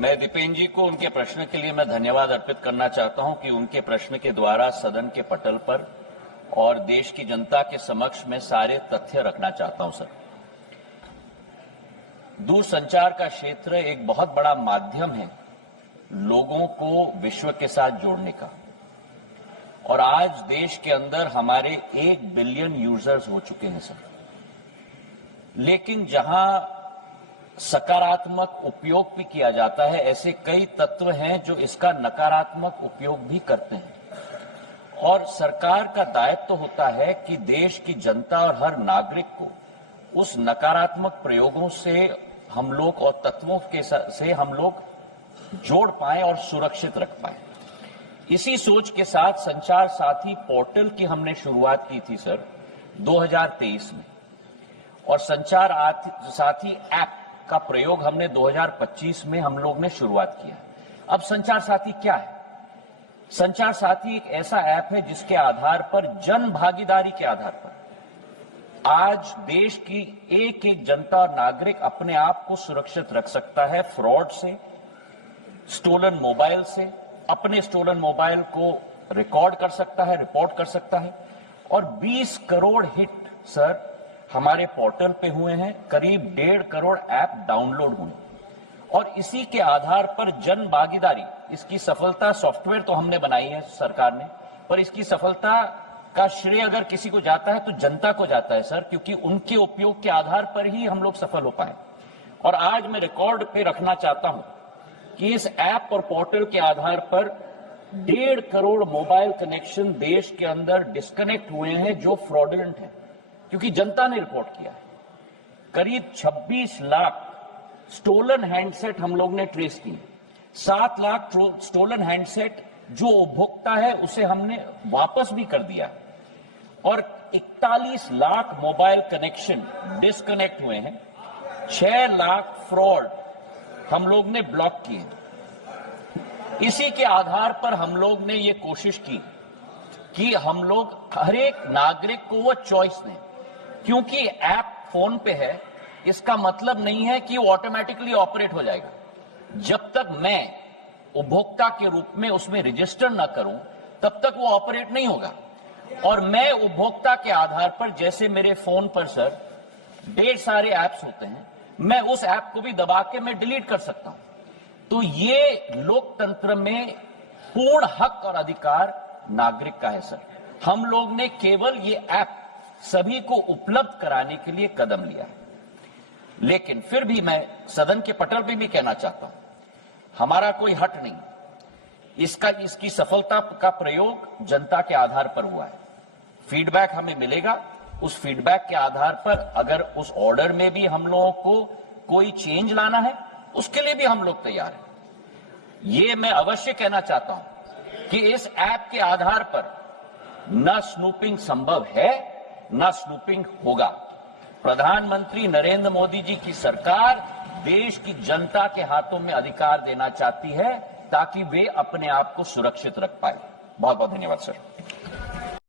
मैं दीपेन जी को उनके प्रश्न के लिए मैं धन्यवाद अर्पित करना चाहता हूं कि उनके प्रश्न के द्वारा सदन के पटल पर और देश की जनता के समक्ष मैं सारे तथ्य रखना चाहता हूं। सर, दूरसंचार का क्षेत्र एक बहुत बड़ा माध्यम है लोगों को विश्व के साथ जोड़ने का, और आज देश के अंदर हमारे 1 बिलियन यूजर्स हो चुके हैं सर। लेकिन जहां सकारात्मक उपयोग भी किया जाता है, ऐसे कई तत्व हैं जो इसका नकारात्मक उपयोग भी करते हैं, और सरकार का दायित्व तो होता है कि देश की जनता और हर नागरिक को उस नकारात्मक प्रयोगों से हम लोग और तत्वों के से हम लोग जोड़ पाएं और सुरक्षित रख पाएं। इसी सोच के साथ संचार साथी पोर्टल की हमने शुरुआत की थी सर 2023 में, और संचार साथी ऐप का प्रयोग हमने 2025 में हम लोग ने शुरुआत किया। अब संचार साथी क्या है? संचार साथी एक ऐसा ऐप है जिसके आधार पर जन भागीदारी के आधार पर आज देश की एक एक जनता और नागरिक अपने आप को सुरक्षित रख सकता है फ्रॉड से, स्टोलन मोबाइल से, अपने स्टोलन मोबाइल को रिकॉर्ड कर सकता है, रिपोर्ट कर सकता है। और 20 करोड़ हिट सर हमारे पोर्टल पे हुए हैं, करीब 1.5 करोड़ ऐप डाउनलोड हुए, और इसी के आधार पर जन भागीदारी, इसकी सफलता सॉफ्टवेयर तो हमने बनाई है सरकार ने, पर इसकी सफलता का श्रेय अगर किसी को जाता है तो जनता को जाता है सर, क्योंकि उनके उपयोग के आधार पर ही हम लोग सफल हो पाए। और आज मैं रिकॉर्ड पे रखना चाहता हूं कि इस ऐप और पोर्टल के आधार पर 1.5 करोड़ मोबाइल कनेक्शन देश के अंदर डिस्कनेक्ट हुए हैं जो फ्रॉडुलेंट हैं, क्योंकि जनता ने रिपोर्ट किया है। करीब 26 लाख स्टोलन हैंडसेट हम लोग ने ट्रेस किए, 7 लाख स्टोलन हैंडसेट जो उपभोक्ता है उसे हमने वापस भी कर दिया, और 41 लाख मोबाइल कनेक्शन डिस्कनेक्ट हुए हैं, 6 लाख फ्रॉड हम लोग ने ब्लॉक किए। इसी के आधार पर हम लोग ने ये कोशिश की कि हम लोग हर एक नागरिक को वो चॉइस दें, क्योंकि ऐप फोन पे है इसका मतलब नहीं है कि वो ऑटोमेटिकली ऑपरेट हो जाएगा। जब तक मैं उपभोक्ता के रूप में उसमें रजिस्टर ना करूं तब तक वो ऑपरेट नहीं होगा। और मैं उपभोक्ता के आधार पर, जैसे मेरे फोन पर सर ढेर सारे ऐप्स होते हैं, मैं उस ऐप को भी दबा के मैं डिलीट कर सकता हूं। तो ये लोकतंत्र में पूर्ण हक और अधिकार नागरिक का है सर। हम लोग ने केवल ये ऐप सभी को उपलब्ध कराने के लिए कदम लिया। लेकिन फिर भी मैं सदन के पटल पे भी कहना चाहता हूं, हमारा कोई हट नहीं, इसकी सफलता का प्रयोग जनता के आधार पर हुआ है। फीडबैक हमें मिलेगा, उस फीडबैक के आधार पर अगर उस ऑर्डर में भी हम लोगों को कोई चेंज लाना है उसके लिए भी हम लोग तैयार हैं। ये मैं अवश्य कहना चाहता हूं कि इस ऐप के आधार पर न स्नूपिंग संभव है न स्नूपिंग होगा। प्रधानमंत्री नरेंद्र मोदी जी की सरकार देश की जनता के हाथों में अधिकार देना चाहती है ताकि वे अपने आप को सुरक्षित रख पाए। बहुत बहुत धन्यवाद सर।